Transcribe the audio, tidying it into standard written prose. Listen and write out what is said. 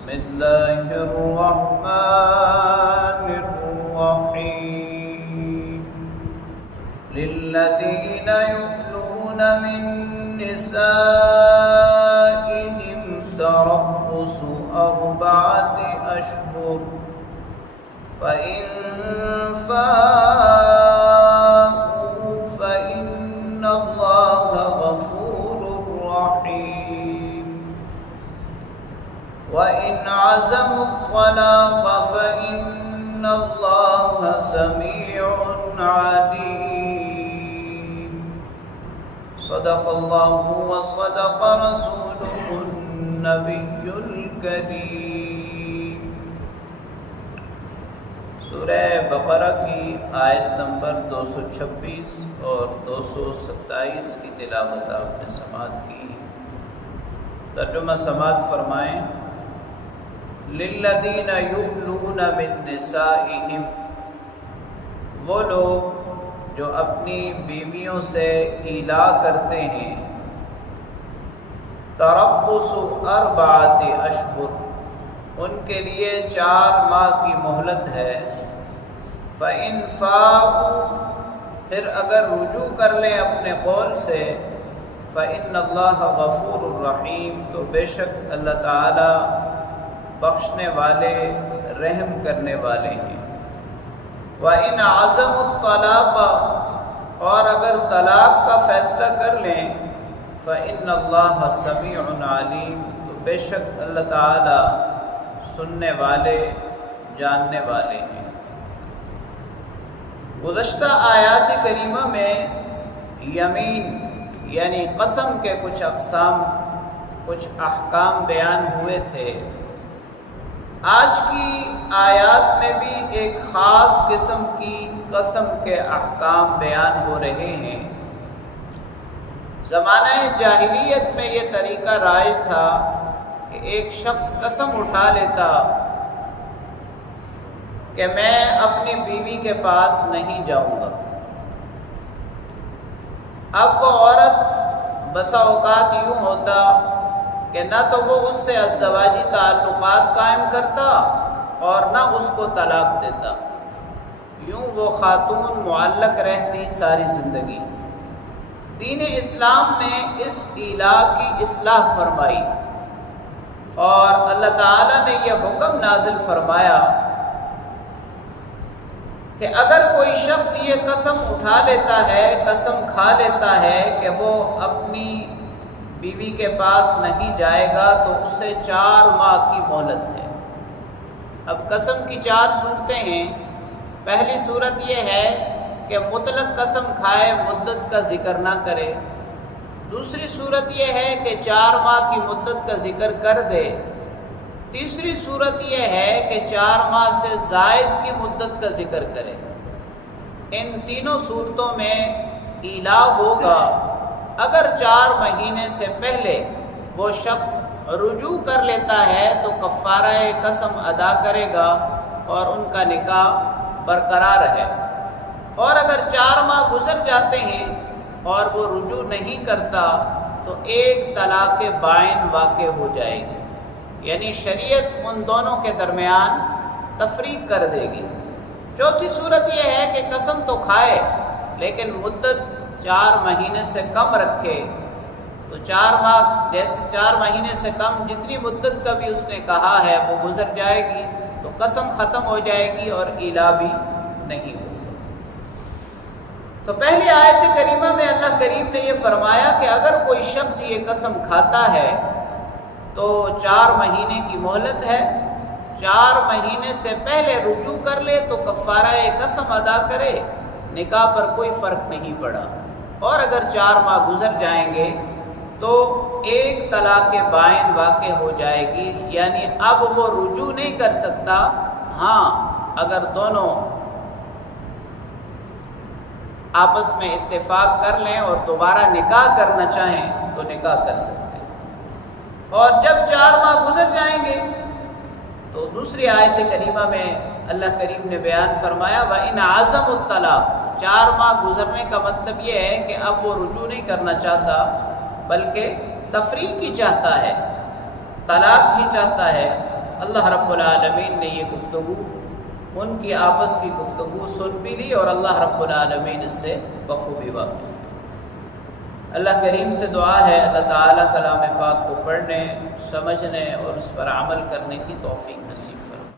بسم الله الرحمن الرحيم للذين يؤلون من نسائهم تربص 4 أشهر فإن فاءوا فإن الله غفور رحيم وإن عزموا الطلاق فإن الله سميع عليم صدق الله وصدق رسوله النبي الكريم۔ سورہ بقرہ کی آیت نمبر 226 اور 227 کی تلاوت آپ نے سماعت کی۔ ترجمہ سماعت فرمائیں۔ للذین یؤلون من نسائہم، وہ لوگ جو اپنی بیویوں سے ایلا کرتے ہیں، تربص 4 اشہر، ان کے لیے 4 ماہ کی مہلت ہے۔ فَإِنْ فَاءُوا، پھر اگر رجوع کر لیں اپنے قول سے، فَإِنَّ اللَّهَ غَفُورٌ رَحِيمٌ، تو بے شک اللہ تعالی بخشنے والے رحم کرنے والے ہیں۔ وَإِنْ عَزَمُوا الطَّلَاقَ، اور اگر طلاق کا فیصلہ کر لیں، فَإِنَّ اللَّهَ سَمِيعٌ عَلِيمٌ، تو بے شک اللہ تعالی سننے والے جاننے والے ہیں۔ گزشتہ آیات کریمہ میں یمین یعنی قسم کے کچھ اقسام، کچھ احکام بیان ہوئے تھے۔ آج کی آیات میں بھی ایک خاص قسم کی قسم کے احکام بیان ہو رہے ہیں۔ زمانہ جاہلیت میں یہ طریقہ رائج تھا کہ ایک شخص قسم اٹھا لیتا کہ میں اپنی بیوی کے پاس نہیں جاؤں گا۔ اب وہ عورت بسا اوقات یوں ہوتا کہ نہ تو وہ اس سے ازدواجی تعلقات قائم کرتا اور نہ اس کو طلاق دیتا، یوں وہ خاتون معلق رہتی ساری زندگی۔ دین اسلام نے اس ایلا کی اصلاح فرمائی اور اللہ تعالیٰ نے یہ حکم نازل فرمایا کہ اگر کوئی شخص یہ قسم اٹھا لیتا ہے، قسم کھا لیتا ہے کہ وہ اپنی بیوی کے پاس نہیں جائے گا تو اسے 4 ماہ کی مہلت ہے۔ اب قسم کی 4 صورتیں ہیں۔ پہلی صورت یہ ہے کہ مطلق قسم کھائے، مدت کا ذکر نہ کرے۔ دوسری صورت یہ ہے کہ 4 ماہ کی مدت کا ذکر کر دے۔ تیسری صورت یہ ہے کہ 4 ماہ سے زائد کی مدت کا ذکر کرے۔ ان تینوں صورتوں میں ایلا ہوگا۔ اگر 4 مہینے سے پہلے وہ شخص رجوع کر لیتا ہے تو کفارہ قسم ادا کرے گا اور ان کا نکاح برقرار ہے۔ اور اگر 4 ماہ گزر جاتے ہیں اور وہ رجوع نہیں کرتا تو ایک طلاق بائن واقع ہو جائے گی، یعنی شریعت ان دونوں کے درمیان تفریق کر دے گی۔ چوتھی صورت یہ ہے کہ قسم تو کھائے لیکن مدت 4 مہینے سے کم رکھے، تو 4 ماہ جیسے 4 مہینے سے کم جتنی مدت کا بھی اس نے کہا ہے وہ گزر جائے گی تو قسم ختم ہو جائے گی اور ایلا بھی نہیں ہوگی۔ تو پہلی آیت کریمہ میں اللہ کریم نے یہ فرمایا کہ اگر کوئی شخص یہ قسم کھاتا ہے تو 4 مہینے کی مہلت ہے۔ 4 مہینے سے پہلے رجوع کر لے تو کفارہ قسم ادا کرے، نکاح پر کوئی فرق نہیں پڑا۔ اور اگر 4 ماہ گزر جائیں گے تو ایک طلاق بائن واقع ہو جائے گی، یعنی اب وہ رجوع نہیں کر سکتا۔ ہاں، اگر دونوں آپس میں اتفاق کر لیں اور دوبارہ نکاح کرنا چاہیں تو نکاح کر سکتے ہیں۔ اور جب 4 ماہ گزر جائیں گے تو دوسری آیت کریمہ میں اللہ کریم نے بیان فرمایا وَإِنْ عَزَمُوا الطَّلَاقَ، 4 ماہ گزرنے کا مطلب یہ ہے کہ اب وہ رجوع نہیں کرنا چاہتا بلکہ تفریق ہی چاہتا ہے، طلاق ہی چاہتا ہے، اللہ رب العالمین نے یہ گفتگو ان کی آپس کی گفتگو سن بھی لی اور اللہ رب العالمین اس سے بخوبی واقف ہے۔ اللہ کریم سے دعا ہے اللہ تعالیٰ کلام پاک کو پڑھنے، سمجھنے اور اس پر عمل کرنے کی توفیق نصیب فرمائے۔